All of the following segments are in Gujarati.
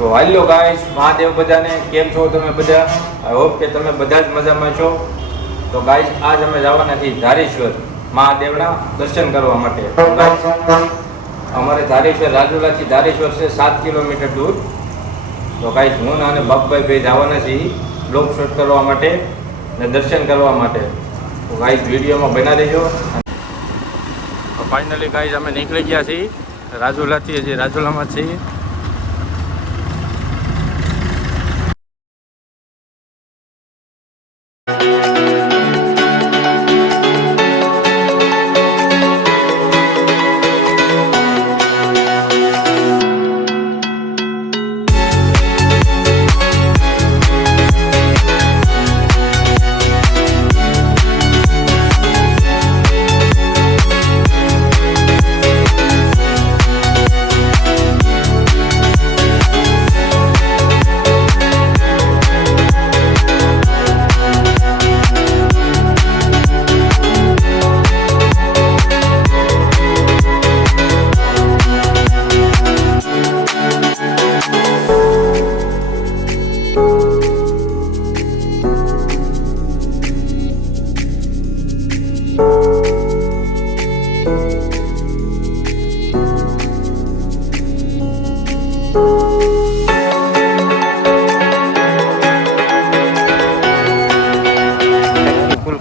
તો હાલો ગાઈસ, મહાદેવ બધાને કેમ છો તમે બધા? આઈ હોપ કે તમે બધા જ મજામાં છો. તો ગાઈસ, આજ અમે જવાના છીએ ધારેશ્વર મહાદેવના દર્શન કરવા માટે. તો ગાઈસ, અમારે ધારેશ્વર રાજુલાથી ધારેશ્વર છે 7 કિલોમીટર દૂર. તો ગાઈસ, હું અને બાપભાઈ ભાઈ જવાના છીએ બ્લોગ શૂટ કરવા માટે ને દર્શન કરવા માટે. તો ગાઈસ, વિડીયોમાં બના રહેજો. તો ફાઇનલી ગાઈસ, અમે નીકળી ગયા છીએ રાજુલાથી. હજી રાજુલામાં જ છીએ.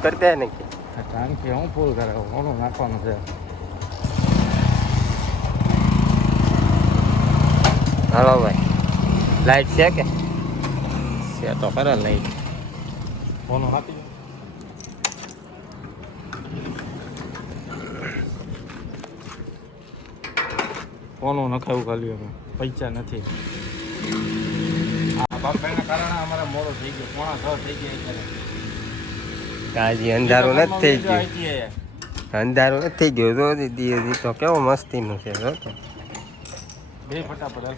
કરતા હે ને ટાંકી હું ફૂલ કરે ઘણું નાખવાનું છે. હાલો ભાઈ, લાઈટ છે કે છે? તો કરે લાઈટ ફોનું નાખી ફોનું નખાવું ખાલી અમે પૈસા નથી. આ બાપભાઈના કારણે અમારે મોડો થઈ ગયો, 5:30 થઈ ગયા. કાજી અંધારું નથી થઈ ગયું, અંધારું નથી થઈ ગયું. તો દીદી તો કેવો મસ્તીનું છે. બે ફટાફટ.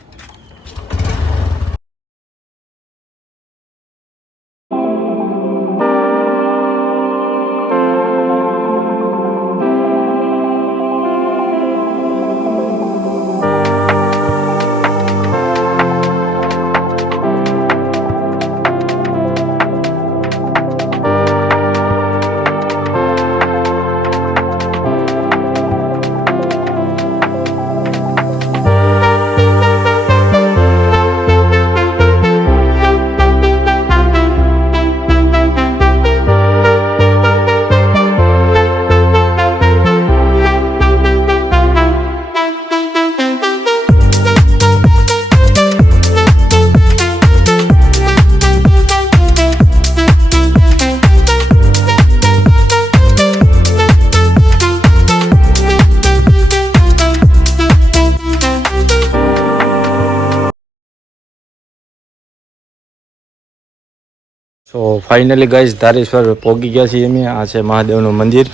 સો ફાઇનલી ગાઈસ, ધારેશ્વર પહોંચી ગયા છીએ અમે. આ છે મહાદેવનું મંદિર,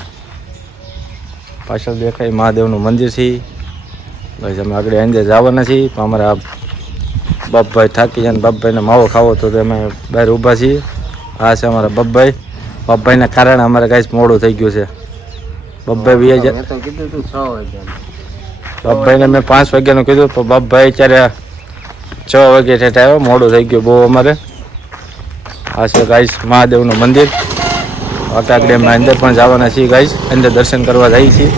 પાછળ દેખાય મહાદેવનું મંદિર છે. ગાઈસ, અમે આગળ અંદર જવાના છીએ, પણ અમારા બાપભાઈ થાકી જાય ને બાપભાઈને માવો ખાવો તો અમે બહાર ઊભા છીએ. આ છે અમારા બાપભાઈના કારણે અમારે ગાઈસ મોડું થઈ ગયું છે. બાપભાઈ બાપભાઈને મેં 5 વાગ્યાનું કીધું, પણ બાપભાઈ અત્યારે 6 વાગે ઠેઠ આવ્યો. મોડું થઈ ગયું બહુ અમારે. આ છે ગાઈસ મહાદેવનું મંદિર. આગળ અમે અંદર પણ જવાના છીએ ગાઈસ, અંદર દર્શન કરવા જઈએ છીએ.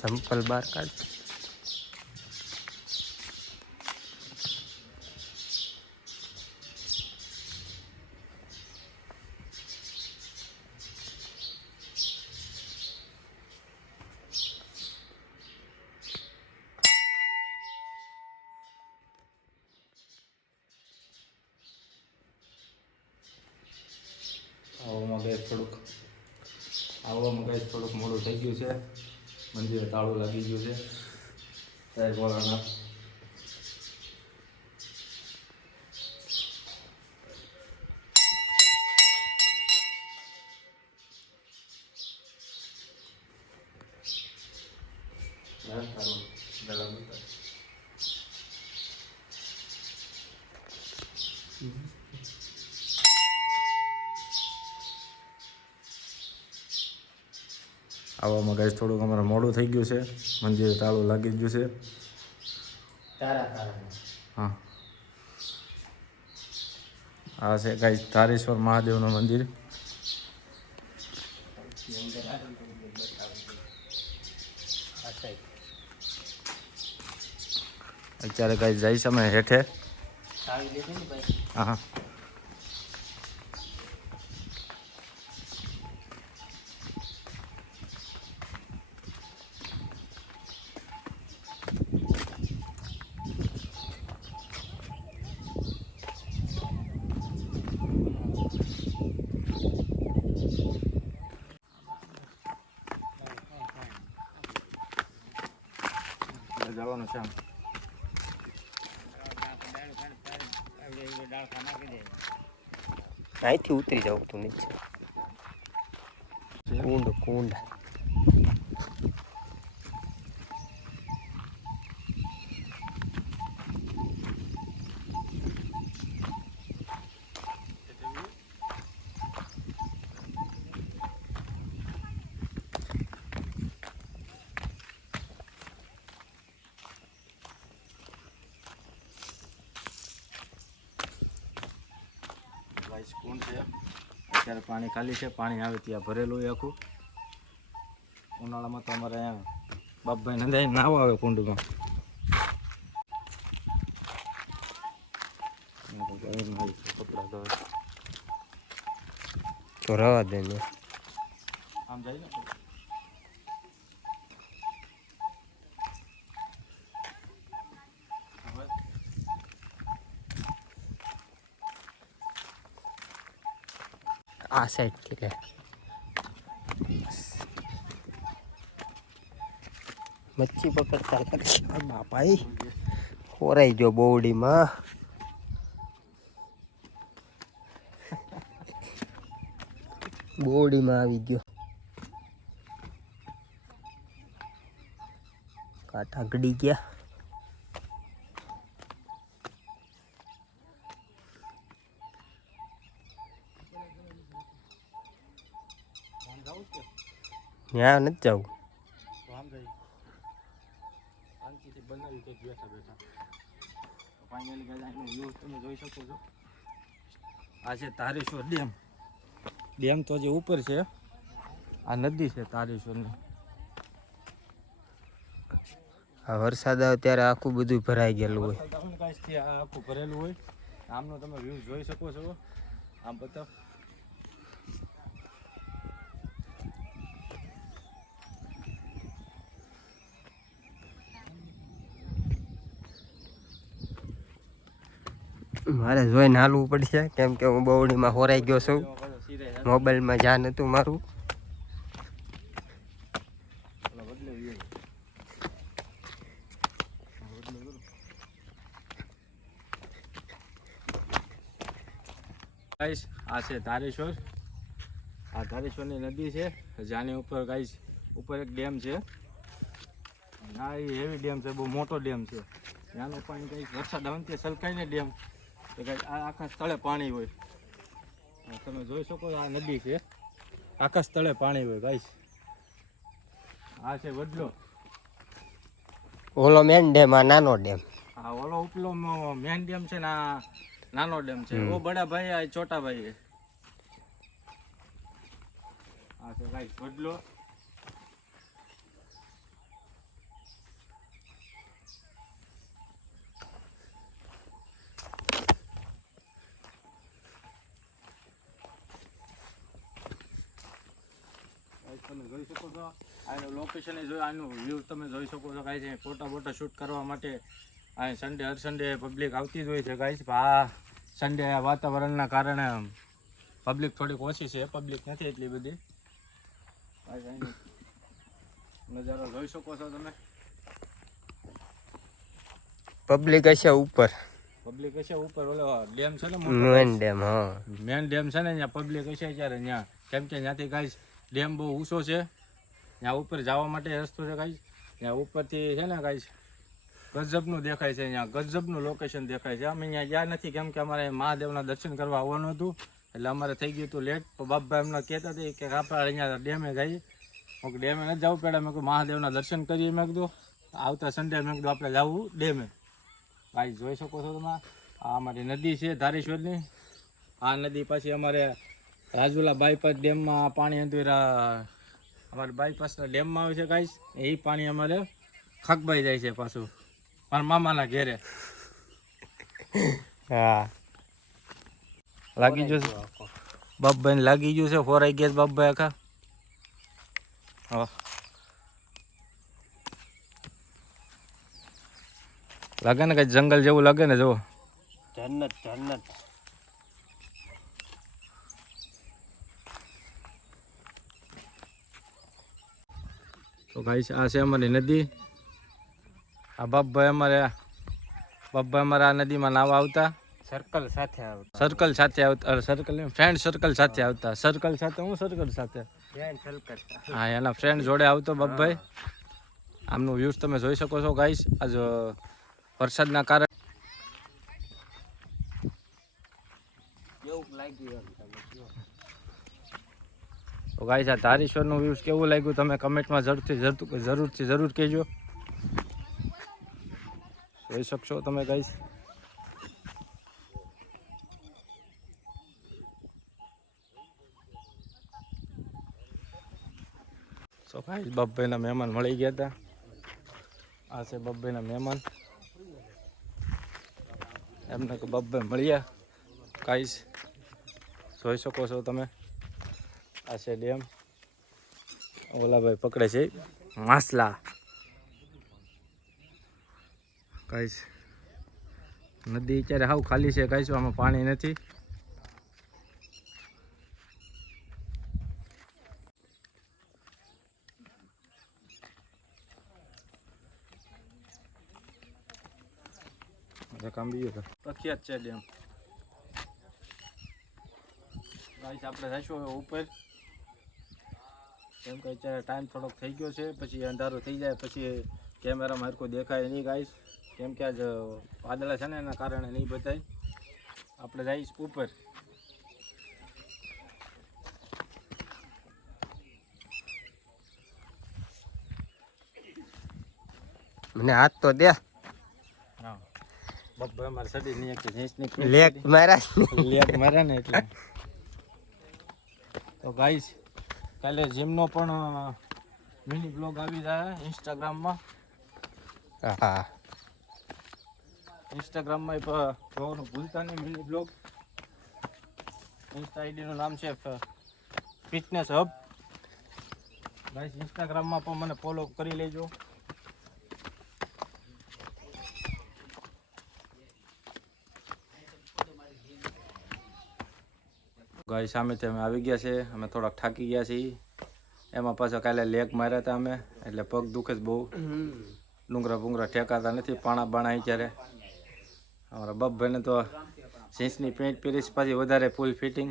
સંપલ બાર કાઢ. આવવામાં ગાઈસ થોડુંક મોડું થઈ ગયું છે. મંદિરે તાળું લાગી ગયું છે. સાહેબ વાળાના આવવામાં ગાઈસ થોડુંક અમારે મોડું થઈ ગયું છે, મંદિરે તાળું લાગી ગયું છે. હા, આ છે ગાઈસ ધારેશ્વર મહાદેવનું મંદિર. અત્યારે ગાઈસ જાય છે અમે હેઠે. હા, જવાનું છે આમ. અહીંથી ઉતરી જાવ તું નીચે. કુંડ કુંડ. ગાઈસ કુંડ છે, અત્યારે પાણી ખાલી છે, પાણી આવે ત્યાં ભરેલું હોય આખું. ઉનાળામાં તો અમારે અહીંયા બાપભાઈ નંદાઈ નાવા આવે કુંડમાં. કપડા ધોવે. તો રવા દે ને. આમ જાય ને આ સાઈડથી લે. મચ્છી પકડતા લાગશે બાપાઈ. ખોરાઈ ગયો બોવડીમાં. બોવડીમાં આવી ગયો. કાંઠા ગડી ગયા. ત્યાં નથી જવું. શાંતિથી બનાવી કંઈક બેઠા બેઠા. ફાઇનલી ગાઈસ આનો વ્યૂ તમે જોઈ શકો છો. આ છે ધારેશ્વર ડેમ. ડેમ તો જે ઉપર છે, આ નદી છે ધારેશ્વરની. આ વરસાદ આવે ત્યારે આખું બધું ભરાઈ ગયેલું હોય. વરસાદ આવે ને ગાઈસ થી આ આખું ભરેલું હોય. આમનો તમે વ્યૂ જોઈ શકો છો. આમ બતાવ. મારે જોઈને હાલવું પડશે કેમ કે હું બવડીમાં હોરાઈ ગયો છું. મોબાઈલમાં ધ્યાન હતું મારું. ગાઈસ આ છે ધારેશ્વર. આ ધારેશ્વરની નદી છે, જાની ઉપર ગાઈસ ઉપર એક ડેમ છે. આ એ હેવી ડેમ છે, બહુ મોટો ડેમ છે. ત્યાંનું પાણી ગાઈસ વરસાદ આવે ને સલકાય ને ડેમ તો ગાઈસ આ આખા સ્થળે પાણી હોય. તમે જોઈ શકો આ નદી છે, આખા સ્થળે પાણી હોય ગાઈસ. આ છે વડલો. ઓલો મેન ડેમ, આ નાનો ડેમ. આ ઓલો ઉપલો મેન ડેમ છે ને આ નાનો ડેમ છે. ઓ બડા ભાઈ આ છોટા ભાઈ. આ છે ગાઈસ વડલો. તમે જોઈ શકો છો આનું લોકેશન જોઈ, આનું વ્યૂ તમે જોઈ શકો છો ગાઈસ. ફોટા બોટા શૂટ કરવા માટે આ સન્ડે હર સન્ડે પબ્લિક આવતી જ હોય છે ગાઈસ. આ સન્ડે વાતાવરણના કારણે પબ્લિક થોડીક ઓછી છે, પબ્લિક નથી એટલી બધી. નજારો જોઈ શકો છો તમે. પબ્લિક હશે ઉપર. પબ્લિક હશે ઉપર. ઓલો ડેમ છે ને મેન ડેમ. હા, મેન ડેમ છે ને ત્યાં પબ્લિક હશે ત્યારે ત્યાં, કેમ કે ત્યાંથી ગાઈસ ડેમ બહુ ઊંચો છે. ત્યાં ઉપર જવા માટે રસ્તો છે ગાઈસ. ત્યાં ઉપરથી છે ને ગાઈસ ગજબનું દેખાય છે અહીંયા, ગજબનું લોકેશન દેખાય છે. અમે અહીંયા ગયા નથી કેમ કે અમારે મહાદેવના દર્શન કરવા આવવાનું હતું, એટલે અમારે થઈ ગયું હતું લેટ. તો બાપભાઈ એમને કહેતા હતી કે આપણે અહીંયા ડેમે જઈએ. હું ડેમે નથી જવું પડે, મેં કીધું મહાદેવના દર્શન કરીએ. મેં કીધું આવતા સન્ડે મેં કીધું આપણે જવું ડેમે. ભાઈ જોઈ શકો છો તમે, આ અમારી નદી છે ધારેશ્વરની. આ નદી પછી અમારે રાજુલા બાયપાસ ડેમમાં પાણી હતું, અમારે બાયપાસના ડેમમાં આવે છે ગાઈસ. એ પાણી અમારે ખકબાઈ જાય છે પાછું મારા મામાના ઘેરે. હા લાગી ગયું છે બાપભાઈને, લાગી ગયું છે, ફોરાઈ ગયા બાપભાઈ આખા. હા લાગે ને કઈ જંગલ જેવું લાગે ને, જો જન્નત જન્નત. તો ગાઈસ આ છે અમારી નદી. આ બાપભાઈ અમારે આ નદીમાં નાવા આવતા, સર્કલ સાથે આવતા, સર્કલ સાથે આવતા, સર્કલ ફ્રેન્ડ સર્કલ સાથે આવતા. સર્કલ સાથે હું સર્કલ સાથે, હા એના ફ્રેન્ડ જોડે આવતો બાપભાઈ. આમનું વ્યૂઝ તમે જોઈ શકો છો ગાઈસ. આજ વરસાદના કારણે તો ગાઈસ આ ધારેશ્વરનું વ્યૂઝ કેવું લાગ્યું તમે કમેન્ટમાં જરૂર કહેજો. જોઈ શકશો તમે ગાઈસ. તો ગાઈસ બાપભાઈના મહેમાન મળી ગયા હતા. આ છે બાપભાઈના મહેમાન. એમને કે બાપભાઈ મળ્યા ગાઈસ, જોઈ શકો છો તમે. આ છે ડેમ. ઓલાભાઈ પકડે છે માછલા ગાઈસ. નદી અત્યારે હાવ ખાલી છે ગાઈસ, આમાં પાણી નથી. પ્રખ્યાત છે ડેમ ગાઈસ. આપણે જઈશું હવે ઉપર, કેમ કે અત્યારે ટાઈમ થોડોક થઈ ગયો છે. પછી અંધારું થઈ જાય પછી કેમેરામાં હરખું દેખાય નહીં ગાઈસ, કેમ કે આજ વાદળા છે ને એના કારણે નહીં બતાય. આપણે જઈશ ઉપર. મને હાથ તો દે. હા બબ્બા અમારે સડી નહીં કે જીન્સની લેક મારા લેક માર્યા ને એટલે. તો ગાઈસ કાલે જીમનો પણ મિની બ્લોગ આવી જાય ઇન્સ્ટાગ્રામમાં. હા ઇન્સ્ટાગ્રામમાં જોવાનું ભૂલતા નહીં મિની બ્લોગ. ઇન્સ્ટા આઈડીનું નામ છે ફિટનેસ હબ. ગાઈસ ઇન્સ્ટાગ્રામમાં પણ મને ફોલો કરી લેજો. ગાઈસ સામેથી અમે આવી ગયા છે. અમે થોડાક થાકી ગયા છીએ. એમાં પાછા કાલે લેગ માર્યા હતા અમે, એટલે પગ દુખે જ બહુ. ડુંગરા બુંગરા ઠેકાતા નથી, પાણા બાણા અત્યારે. અમારા બબ્ભાઈને તો જીન્સની પેન્ટ પહેરીશ પાછી વધારે ફૂલ ફિટિંગ.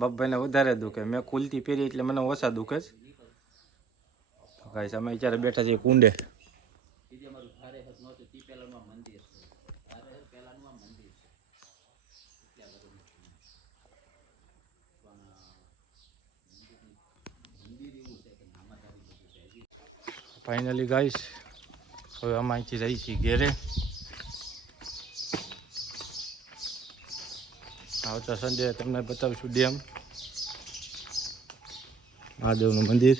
બબ્ભાઈને વધારે દુખે, મેં ખુલતી પહેરી એટલે મને ઓછા દુખે જ. તો ગાઈસ અમે અત્યારે બેઠા છીએ કુંડે. ફાઇનલી ગાઈસ હવે અમે અહીંથી જઈએ છીએ ઘેરે. આવતા સન્ડે તમને બતાવીશું ડેમ, મહાદેવનું મંદિર.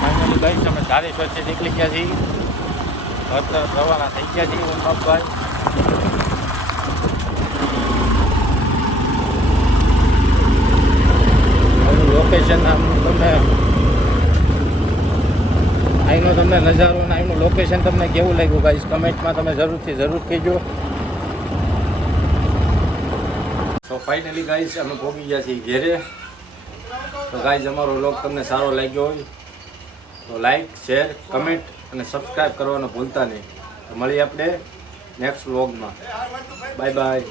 ફાઇનલી ગાઈસ અમે ધારેશ્વરથી નીકળી ગયા છીએ, રવાના થઈ ગયા છીએ. ઉમરભાઈ લોકેશન તમને અહીંનો તમને નજારો અને અહીંનું લોકેશન તમને કેવું લાગ્યું ગાઈસ કમેન્ટમાં તમે જરૂર કહેજો. તો ફાઇનલી ગાઈસ અમે પહોંચી ગયા છીએ ઘેરે. તો ગાઈસ અમારો વ્લોગ તમને સારો લાગ્યો હોય તો લાઈક શેર કમેન્ટ અને સબસ્ક્રાઈબ કરવાનું ભૂલતા નહીં. તો મળીએ આપણે નેક્સ્ટ વ્લોગમાં. Bye bye.